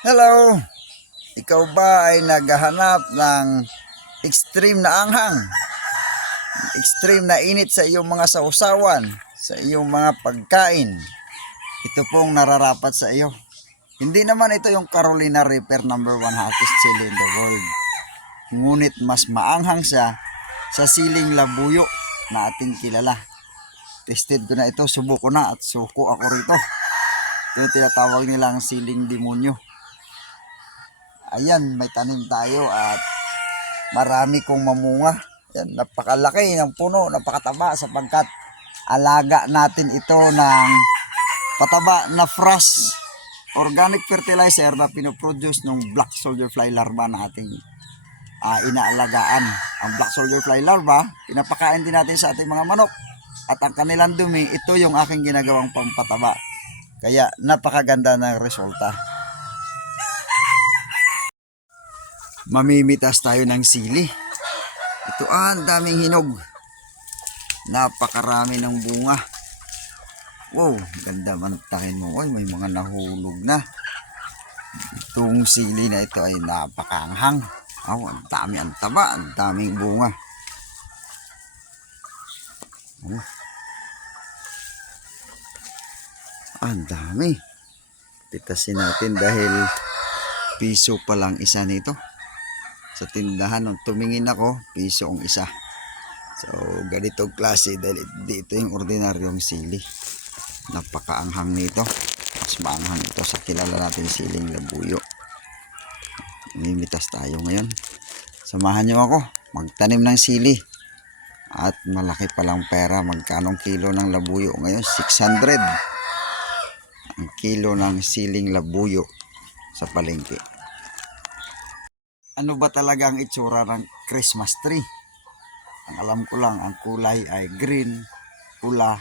Hello! Ikaw ba ay naghahanap ng extreme na anghang? Extreme na init sa iyong mga sausawan, sa iyong mga pagkain? Ito pong nararapat sa iyo. Hindi naman ito yung Carolina Reaper #1 hottest chili in the world. Ngunit mas maanghang siya sa siling labuyo na ating kilala. Tested ko na ito, subo ko na at suko ako rito. Ito yung tinatawag nilang siling demonyo. Ayan, may tanim tayo at marami kong mamunga. Ayan, napakalaki ng puno, napakataba sapagkat alaga natin ito ng pataba na fresh organic fertilizer na pinoproduce ng black soldier fly larva na ating inaalagaan. Ang black soldier fly larva, pinapakain din natin sa ating mga manok. At ang kanilang dumi, ito yung aking ginagawang pampataba. Kaya napakaganda ng resulta. Mamimitas tayo ng sili. Ito ang daming hinog. Napakarami ng bunga. Wow, ganda mantahin mo. Oy, may mga nahulog na. Itong sili na ito ay napakanghang. Oh, ang dami, ang taba, ang daming bunga. Oh. Ang dami. Pitasin natin dahil piso pa lang isa nito. Sa tindahan, nung tumingin ako, piso ang isa. So, ganitong klase dahil dito yung ordinaryong sili. Napakaanghang nito. Mas maanghang ito sa kilala natin siling labuyo. Mimitas tayo ngayon. Samahan nyo ako. Magtanim ng sili. At malaki palang pera. Magkanong kilo ng labuyo ngayon? 600. Ang kilo ng siling labuyo sa palengke. Ano ba talaga ang itsura ng Christmas tree? Ang alam ko lang, ang kulay ay green, pula,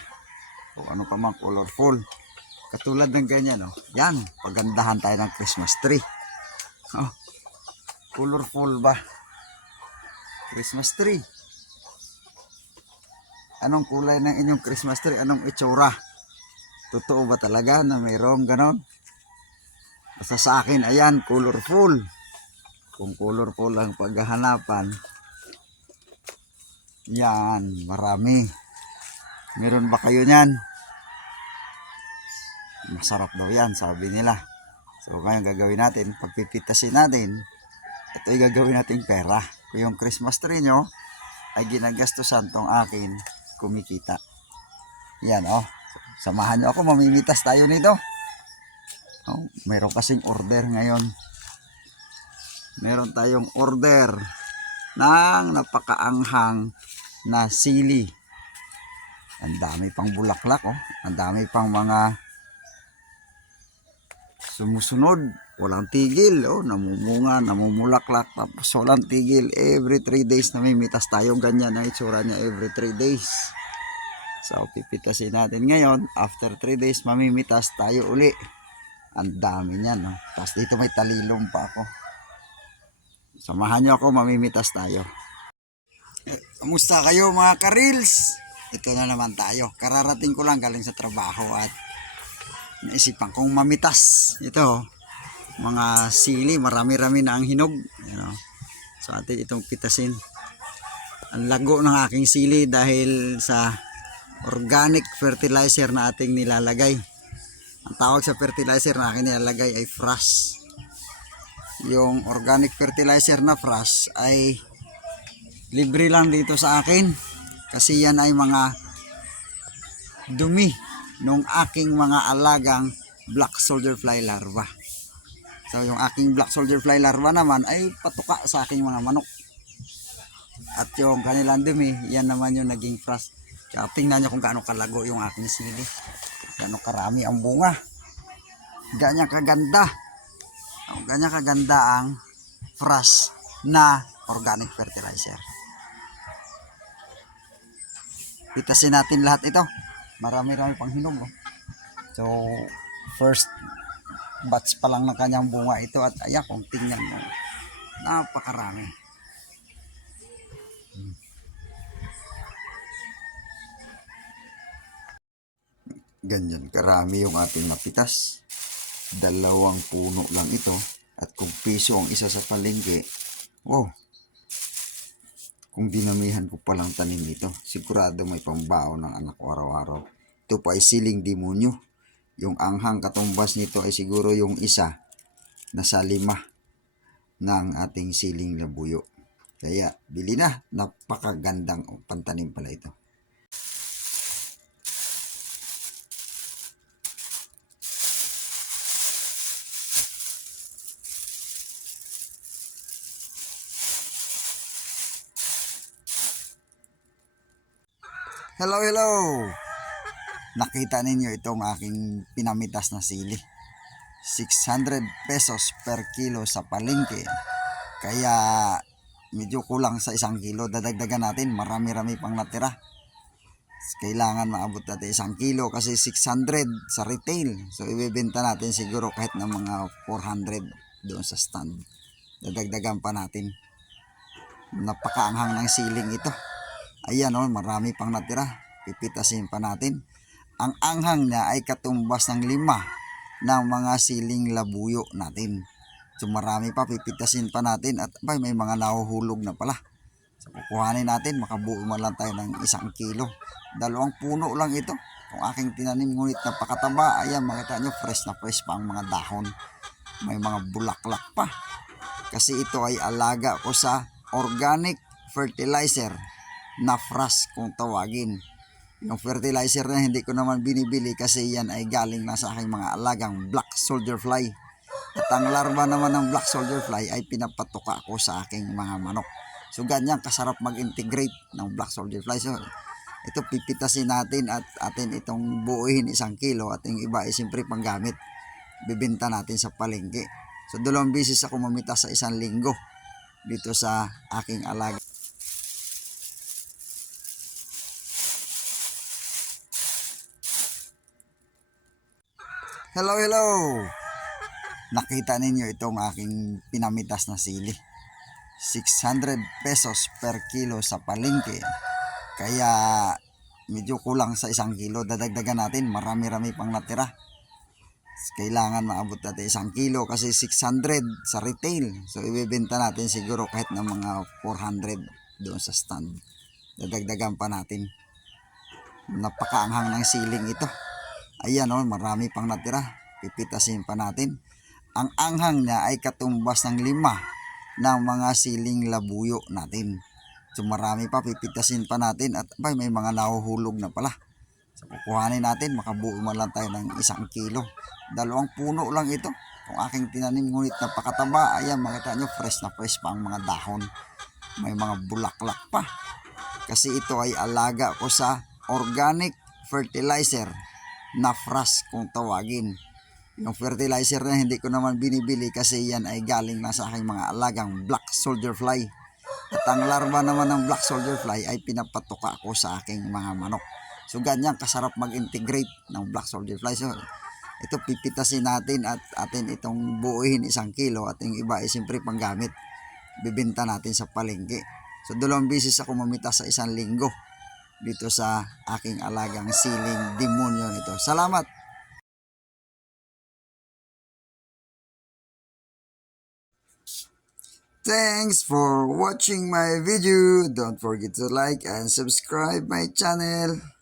o ano pa man, colorful. Katulad ng ganyan, oh. Yan, pagandahan tayo ng Christmas tree. Oh, colorful ba? Christmas tree. Anong kulay ng inyong Christmas tree? Anong itsura? Totoo ba talaga na mayroong ganon? Basta sa akin, ayan, colorful. Kung colorful ang paghahanapan, yan, marami. Meron ba kayo niyan? Masarap daw yan, sabi nila. So ngayon gagawin natin, pagpipitasin natin, ito ay gagawin nating pera. Kung yung Christmas tree nyo ay ginagastusan tong akin, kumikita. Yan, oh. Samahan nyo ako, mamimitas tayo nito. Oh, mayroon kasing order ngayon. Meron tayong order ng napakaanghang na sili. Ang dami pang bulaklak, oh. Ang dami pang mga sumusunod. Walang tigil, oh. Namumunga, namumulaklak, tapos walang tigil. Every 3 days namimitas tayo. Ganyan ang itsura niya every 3 days. So, pipitasin natin ngayon. After 3 days, mamimitas tayo uli. Ang dami niyan, oh. Tapos dito may talilong pa ako. Samahan nyo ako, mamimitas tayo. Kamusta kayo mga karils? Ito na naman tayo. Kararating ko lang galing sa trabaho at naisipan kong mamitas. Ito, mga sili, marami-rami na ang hinog. So atin itong pitasin. Ang lago ng aking sili dahil sa organic fertilizer na ating nilalagay. Ang tawag sa fertilizer na aking nilalagay ay fresh. Yung organic fertilizer na fresh ay libre lang dito sa akin kasi yan ay mga dumi nung aking mga alagang black soldier fly larva. So yung aking black soldier fly larva naman ay patuka sa aking mga manok. At yung kanilang dumi, yan naman yung naging fresh. Kaya tingnan nyo kung gaano kalago yung aking sili. Gaano karami ang bunga. Ganyan kaganda. Ganyan kaganda ang fresh na organic fertilizer. Pitasin natin lahat ito. Marami-rami pang hinog. Oh. So, first batch pa lang ng kanyang bunga ito. At ayan, kung tingnan mo, napakarami. Ganyan karami yung ating napitas. Dalawang puno lang ito. At kung piso ang isa sa palengke, oh, kung dinamihan ko palang tanim nito, sigurado may pambaon ng anak ko araw-araw. Ito pa ay siling demonyo. Yung anghang katumbas nito ay siguro yung isa nasa 5 ng ating siling labuyo. Kaya bili na, napakagandang pantanim pala ito. Hello, hello! Nakita ninyo itong aking pinamitas na sili. 600 pesos per kilo sa palengke. Kaya medyo kulang sa 1 kilo. Dadagdagan natin, marami-rami pang natira. Kailangan maabot natin 1 kilo kasi 600 sa retail. So ibebenta natin siguro kahit ng mga 400 doon sa stand. Dadagdagan pa natin. Napakaanghang ng siling ito. Ayan o, marami pang natira. Pipitasin pa natin. Ang anghang niya ay katumbas ng 5 ng mga siling labuyo natin. So marami pa, pipitasin pa natin at may mga nahuhulog na pala. So kukuhanin natin, makabuo man lang tayo ng 1 kilo. 2 puno lang ito. Kung aking tinanim, ngunit napakataba. Ayan, makita nyo, fresh na fresh pa ang mga dahon. May mga bulaklak pa. Kasi ito ay alaga ko sa organic fertilizer na FRAS kung tawagin. Yung fertilizer na hindi ko naman binibili kasi yan ay galing na sa aking mga alagang black soldier fly. At ang larva naman ng black soldier fly ay pinapatuka ko sa aking mga manok. So ganyan kasarap mag-integrate ng black soldier fly. So ito pipitasin natin at atin itong buuhin 1 kilo at yung iba ay siyempre panggamit. Bibenta natin sa palengke. So 2 beses ako mamitas sa 1 linggo dito sa aking alaga. Hello, hello! Nakita ninyo itong aking pinamitas na sili. 600 pesos per kilo sa palengke. Kaya medyo kulang sa 1 kilo. Dadagdagan natin, marami-rami pang natira. Kailangan maabot natin 1 kilo kasi 600 sa retail. So ibebenta natin siguro kahit ng mga 400 doon sa stand. Dadagdagan pa natin. Napakaanghang ng siling ito. Ayan o, marami pang natira. Pipitasin pa natin. Ang anghang niya ay katumbas ng 5 ng mga siling labuyo natin. So marami pa, pipitasin pa natin at may mga nahuhulog na pala. So kukuhanin natin, makabuo man lang tayo ng 1 kilo. 2 puno lang ito. Kung aking tinanim, ngunit napakataba. Ayan, makita nyo, fresh na fresh pa ang mga dahon. May mga bulaklak pa. Kasi ito ay alaga ko sa organic fertilizer na FRAS kung tawagin. Yung fertilizer na hindi ko naman binibili kasi yan ay galing na sa aking mga alagang black soldier fly. At ang larva naman ng black soldier fly ay pinapatuka ko sa aking mga manok. So ganyan kasarap mag-integrate ng black soldier fly. So ito pipitasin natin at atin itong buuhin 1 kilo at yung iba ay siyempre panggamit. Bibenta natin sa palengke. So 2 beses ako mamitas sa 1 linggo dito sa aking alagang siling demonyo nito. Salamat! Thanks for watching my video. Don't forget to like and subscribe my channel.